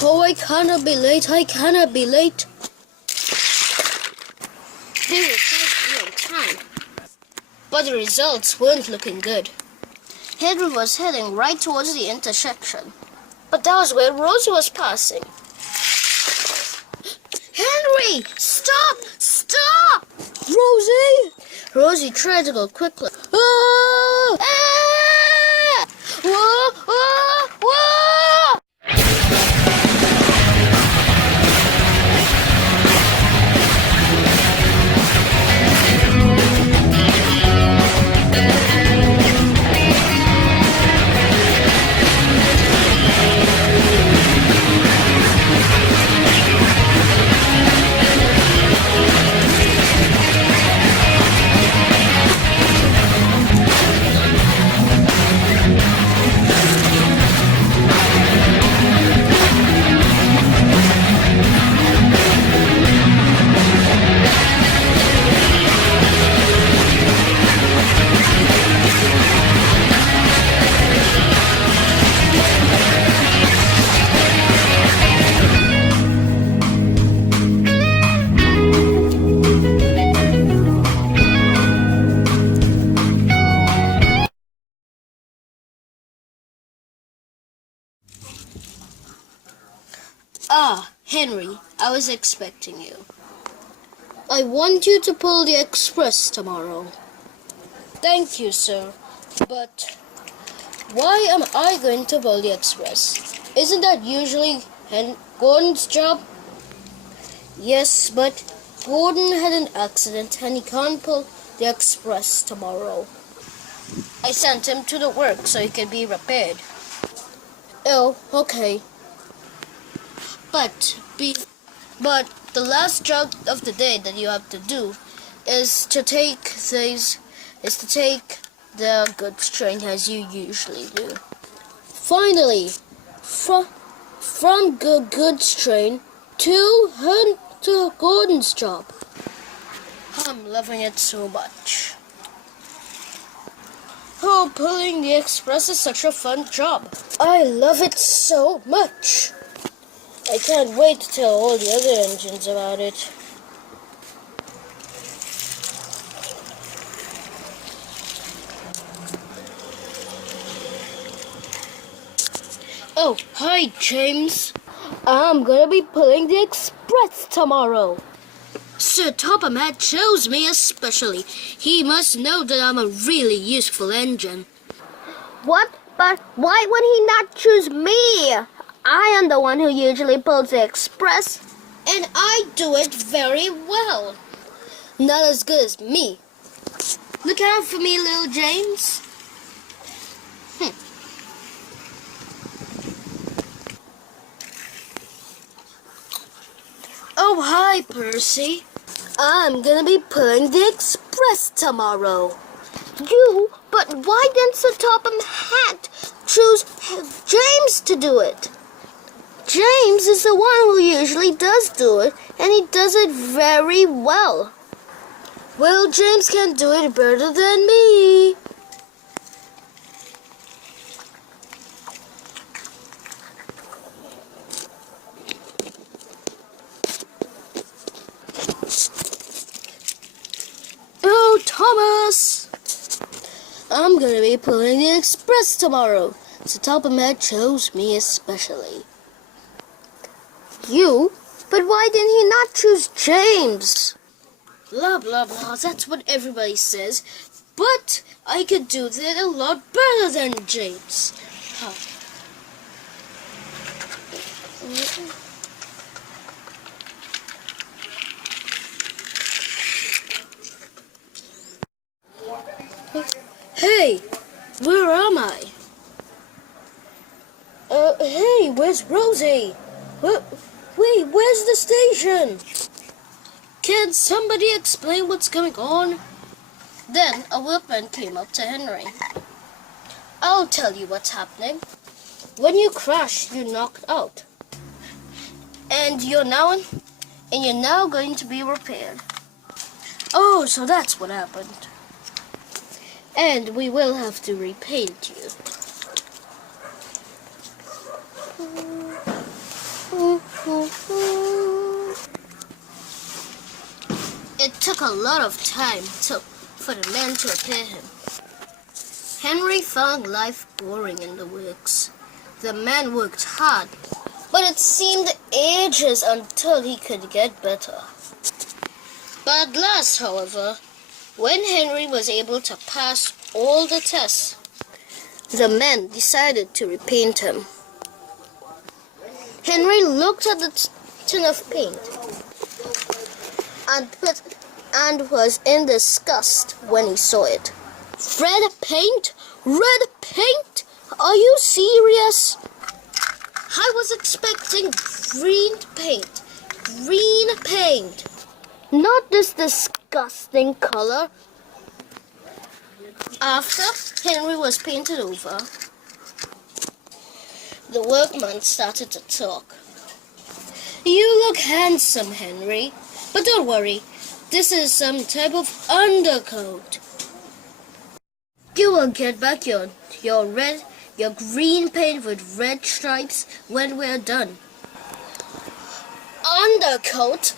Oh, I cannot be late. I cannot be late. They were finally on time, but the results weren't looking good. Henry was heading right towards the intersection, but that was where Rosie was passing. Henry! Stop! Stop! Rosie! Rosie tried to go quickly. Ah! Ah! Whoa! Whoa! Whoa! Ah, Henry, I was expecting you. I want you to pull the express tomorrow. Thank you, sir. But why am I going to pull the express? Isn't that usually Gordon's job? Yes, but Gordon had an accident and he can't pull the express tomorrow. I sent him to the work so he can be repaired. Oh, okay. But the last job of the day that you have to do is to take the goods train as you usually do. Finally, from goods train to Gordon's job. I'm loving it so much. Oh, pulling the express is such a fun job. I love it so much. I can't wait to tell all the other engines about it. Oh, hi, James. I'm gonna be pulling the express tomorrow. Sir Topham Hatt chose me especially. He must know that I'm a really useful engine. What? But why would he not choose me? I am the one who usually pulls the express. And I do it very well. Not as good as me. Look out for me, little James. Oh, hi, Percy. I'm gonna be pulling the express tomorrow. You? But why didn't Sir Topham Hatt choose James to do it? James is the one who usually does do it, and he does it very well. Well, James can do it better than me. Oh, Thomas! I'm gonna be pulling the express tomorrow. Sir Topham Hatt chose me especially. You? But why didn't he not choose James? Blah, blah, blah. That's what everybody says. But I could do that a lot better than James. Huh. Hey, where am I? Hey, where's Rosie? Wait, where's the station? Can somebody explain what's going on? Then a workman came up to Henry. I'll tell you what's happening. When you crash, you're knocked out. And you're now going to be repaired. Oh, so that's what happened. And we will have to repaint you. took a lot of time for the men to repair him. Henry found life boring in the works. The man worked hard, but it seemed ages until he could get better. But at last, however, when Henry was able to pass all the tests, the men decided to repaint him. Henry looked at the tin of paint and was in disgust when he saw it. Red paint? Red paint? Are you serious? I was expecting green paint. Green paint. Not this disgusting color. After Henry was painted over, the workman started to talk. You look handsome, Henry. But don't worry, this is some type of undercoat. You will get back your green paint with red stripes when we're done. Undercoat?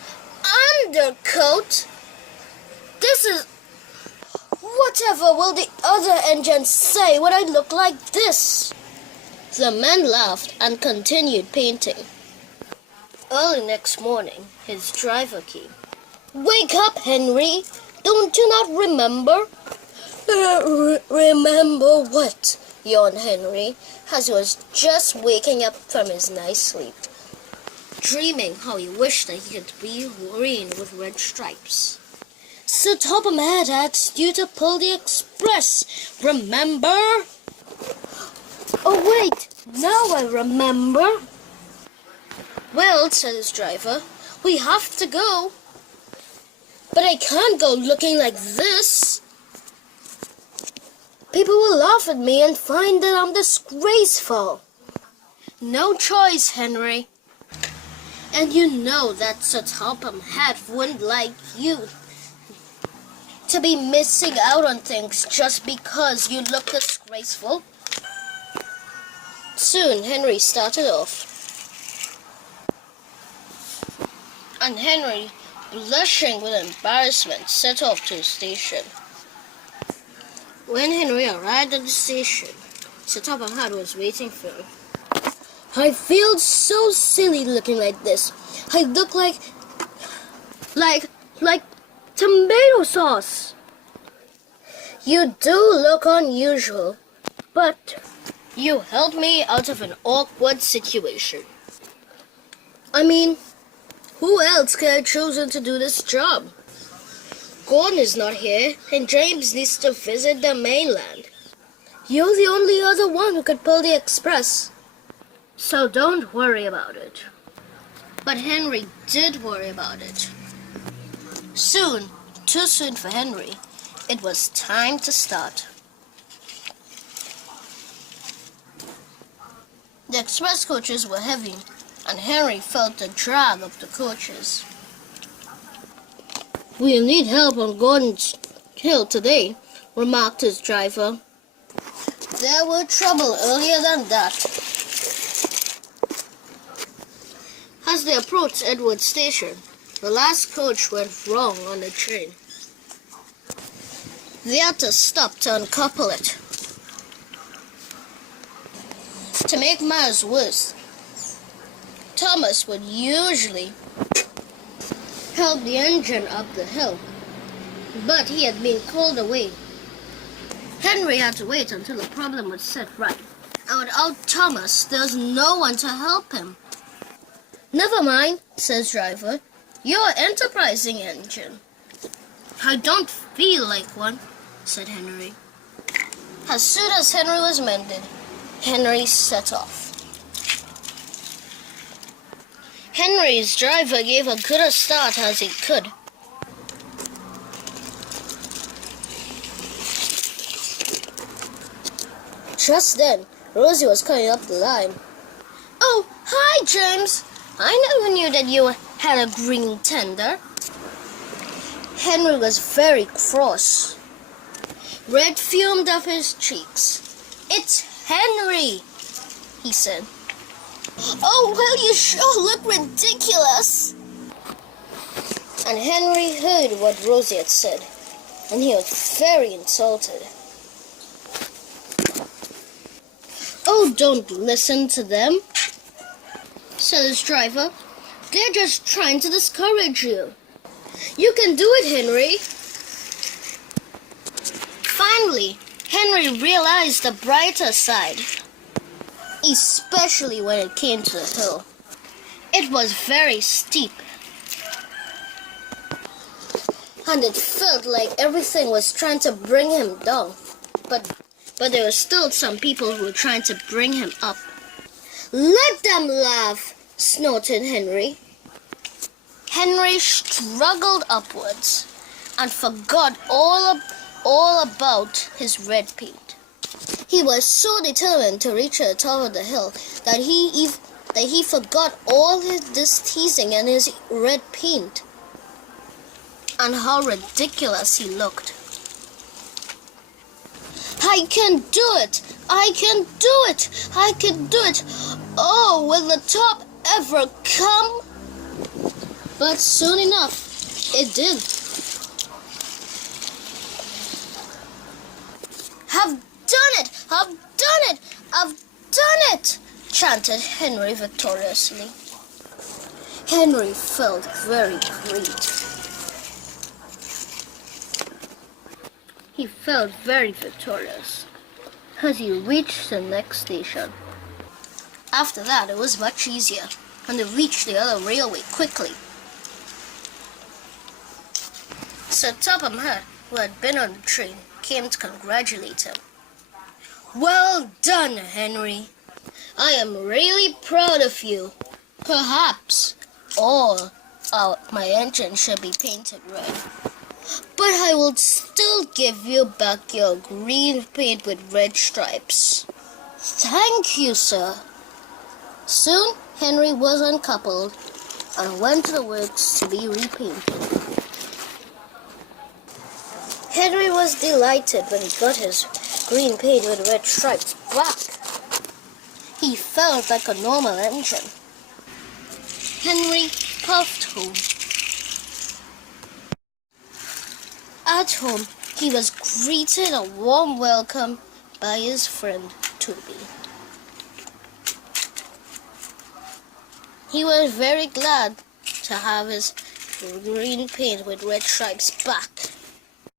Undercoat? This is... Whatever will the other engines say when I look like this? The man laughed and continued painting. Early next morning, his driver came. Wake up, Henry! Don't you not remember? Remember what? Yawned Henry, as he was just waking up from his nice sleep, dreaming how he wished that he could be green with red stripes. So Topham had asked you to pull the express, remember? Oh wait, now I remember. Well, said his driver, we have to go. But I can't go looking like this. People will laugh at me and find that I'm disgraceful. No choice, Henry. And you know that Sir Topham Hatt wouldn't like you to be missing out on things just because you look disgraceful. Soon, Henry started off. And Henry, blushing with embarrassment, set off to the station. When Henry arrived at the station, Sir Topham Hatt was waiting for him. I feel so silly looking like this. I look like tomato sauce. You do look unusual, but you helped me out of an awkward situation. I mean, who else could have chosen to do this job? Gordon is not here, and James needs to visit the mainland. You're the only other one who could pull the express. So don't worry about it. But Henry did worry about it. Soon, too soon for Henry, it was time to start. The express coaches were heavy, and Henry felt the drag of the coaches. We'll need help on Gordon's Hill today, remarked his driver. There were trouble earlier than that. As they approached Edward Station, the last coach went wrong on the train. They had to stop to uncouple it. To make matters worse, Thomas would usually help the engine up the hill, but he had been called away. Henry had to wait until the problem was set right, and without Thomas, there was no one to help him. Never mind, says driver. You're an enterprising engine. I don't feel like one, said Henry. As soon as Henry was mended, Henry set off. Henry's driver gave a good a start as he could. Just then, Rosie was coming up the line. Oh, hi, James. I never knew that you had a green tender. Henry was very cross. Red fumed up his cheeks. It's Henry, he said. Oh, well, you sure look ridiculous. And Henry heard what Rosie had said, and he was very insulted. "Oh, don't listen to them," said his driver. "They're just trying to discourage you. You can do it, Henry." Finally, Henry realized the brighter side, especially when it came to the hill. It was very steep, and it felt like everything was trying to bring him down. But there were still some people who were trying to bring him up. "Let them laugh," snorted Henry. Henry struggled upwards and forgot all about his red paint. He was so determined to reach the top of the hill that he forgot all this teasing and his red paint, and how ridiculous he looked. "I can do it! I can do it! I can do it! Oh, will the top ever come?" But soon enough, it did. "I've done it! I've done it! I've done it!" chanted Henry victoriously. Henry felt very great. He felt very victorious as he reached the next station. After that, it was much easier, and they reached the other railway quickly. Sir Topham Hatt, who had been on the train, came to congratulate him. "Well done, Henry. I am really proud of you. Perhaps all my engine should be painted red, but I will still give you back your green paint with red stripes." "Thank you, sir." Soon, Henry was uncoupled and went to the works to be repainted. Henry was delighted when he got his green paint with red stripes back. He felt like a normal engine. Henry puffed home. At home, he was greeted a warm welcome by his friend Toby. He was very glad to have his green paint with red stripes back.